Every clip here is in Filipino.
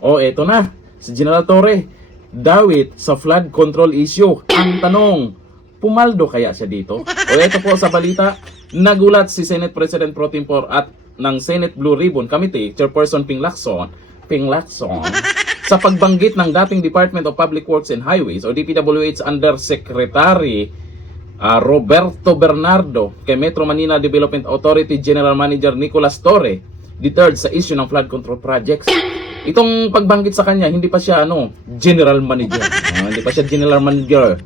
O eto na, si General Torre, dawit sa flood control issue. Ang tanong, pumaldo kaya siya dito? O eto po sa balita, nagulat si Senate President Pro Tempore at ng Senate Blue Ribbon Committee, Chairperson Ping Lacson, sa pagbanggit ng dating Department of Public Works and Highways o DPWH Undersecretary Roberto Bernardo kay Metro Manila Development Authority General Manager Nicolas Torre, deterred sa issue ng flood control projects. Itong pagbanggit sa kanya, hindi pa siya general manager. Hindi pa siya general manager.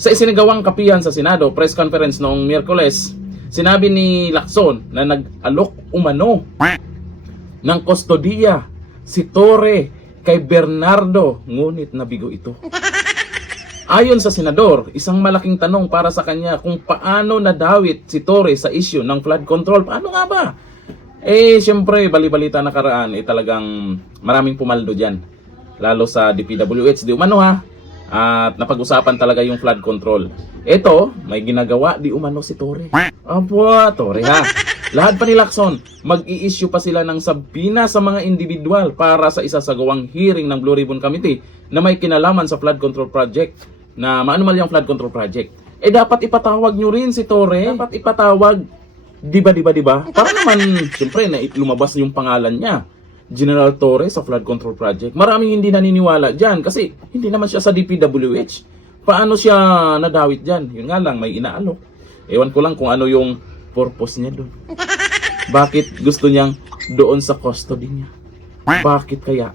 Sa isinagawang kapihan sa Senado, press conference noong Miyerkules, sinabi ni Lacson na nag-alok umano ng kustodiya si Torre kay Bernardo, ngunit nabigo ito. Ayon sa senador, isang malaking tanong para sa kanya kung paano nadawit si Torre sa issue ng flood control. Paano nga ba? Siyempre, bali-balita nakaraan, talagang maraming pumaldo dyan. Lalo sa DPWH, di umano ha. At napag-usapan talaga yung flood control. Ito, may ginagawa di umano si Torre. Apo, Torre ha. Lahat pa ni Lacson, mag-i-issue pa sila ng sabina sa mga individual para sa isasagawang hearing ng Blue Ribbon Committee na may kinalaman sa flood control project, na maanumal yung flood control project. Dapat ipatawag nyo rin si Torre. Dapat ipatawag. Diba? Para naman, siyempre, na lumabas yung pangalan niya. General Torre sa flood control project. Maraming hindi naniniwala dyan kasi hindi naman siya sa DPWH. Paano siya nadawit dyan? Yun nga lang, may inaalok. Ewan ko lang kung ano yung purpose niya doon. Bakit gusto niyang doon sa custody niya? Bakit kaya?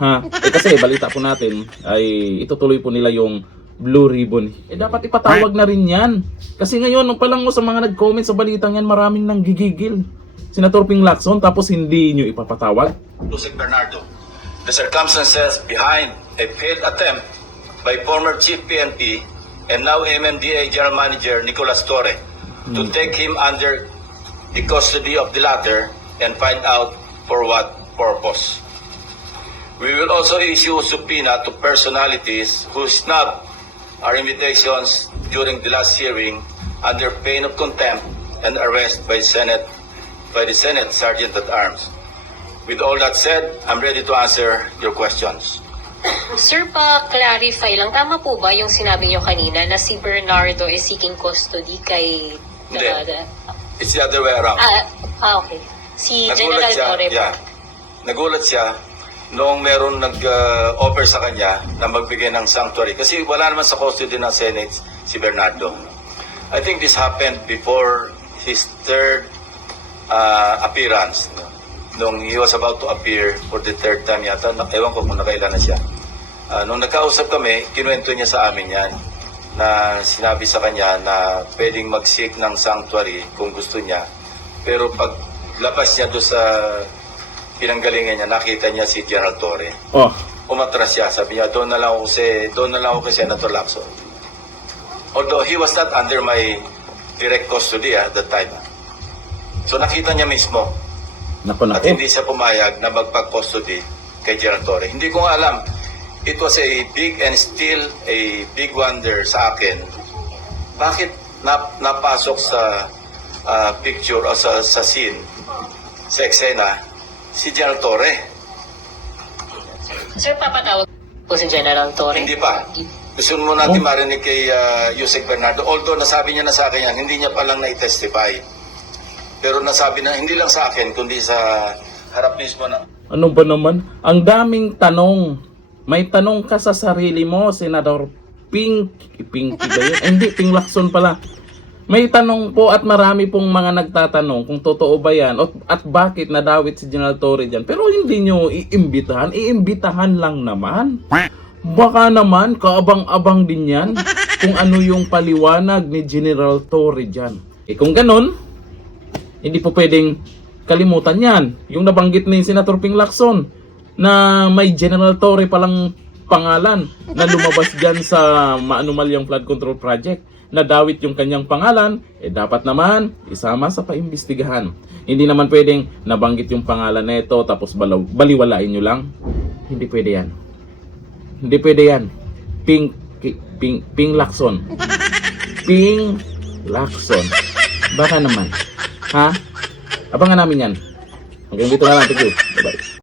Ha? Kasi balita po natin ay itutuloy po nila yung Blue Ribbon. Dapat ipatawag na rin yan. Kasi ngayon, pa lang sa mga nag-comment sa balitang yan, maraming nang gigigil. Senator Ping Lacson, tapos hindi nyo ipapatawag? Yusek Bernardo, the circumstances behind a failed attempt by former Chief PNP and now MMDA General Manager Nicolas Torre to take him under the custody of the latter and find out for what purpose. We will also issue a subpoena to personalities who snubbed our invitations during the last hearing under pain of contempt and arrest by the Senate Sergeant at Arms. With all that said, I'm ready to answer your questions. Sir, pa-clarify lang, tama po ba yung sinabi niyo kanina na si Bernardo is seeking custody kay... Hindi. It's the other way around. Okay. Si General Torre po. Nagulat siya noong meron nag-offer sa kanya na magbigay ng sanctuary. Kasi wala naman sa custody ng Senate si Bernardo. I think this happened before his third appearance. Nung he was about to appear for the third time yata, ewan ko kung nakailan na siya. Nung nagkausap kami, kinuwento niya sa amin yan na sinabi sa kanya na pwedeng mag-seek ng sanctuary kung gusto niya. Pero pag labas niya doon sa pinanggalingan niya, nakita niya si General Torre. Umatras siya, sabi niya, doon na lang ako kay Senator Lacson. Although he was not under my direct custody at that time. So nakita niya mismo. At hindi siya pumayag na magpag-custody kay General Torre. Hindi ko nga alam. It was a big and still a big wonder sa akin. Bakit napasok sa picture o sa scene, sa eksena, si General Torre? Sir, papatawag po si General Torre? Hindi pa. Gusto mo natin marinig kay Yusek Bernardo. Although nasabi niya na sa akin yan, hindi niya palang na-testify. Pero nasabi na hindi lang sa akin, kundi sa harap mismo na... Ano ba naman? Ang daming tanong. May tanong ka sa sarili mo, Senador Ping ba yun? Hindi, Ping Lacson pala. May tanong po at marami pong mga nagtatanong kung totoo ba yan at bakit nadawit si General Torre dyan. Pero hindi nyo iimbitahan. Iimbitahan lang naman. Baka naman, kaabang-abang din yan kung ano yung paliwanag ni General Torre dyan. Kung ganun, hindi po pwedeng kalimutan yan. Yung nabanggit ni Senator Ping Lacson na may General Torre palang pangalan na lumabas dyan sa maanumalyang flood control project. Nadawit yung kanyang pangalan, dapat naman isama sa paimbestigahan. Hindi naman pwedeng nabanggit yung pangalan na ito tapos baliwalain nyo lang. Hindi pwede yan. Hindi pwede yan. Ping Lacson. Ping Lacson. Baka naman. Ha? Abangan namin yan. Hanggang dito na lang. Thank you. Bye-bye.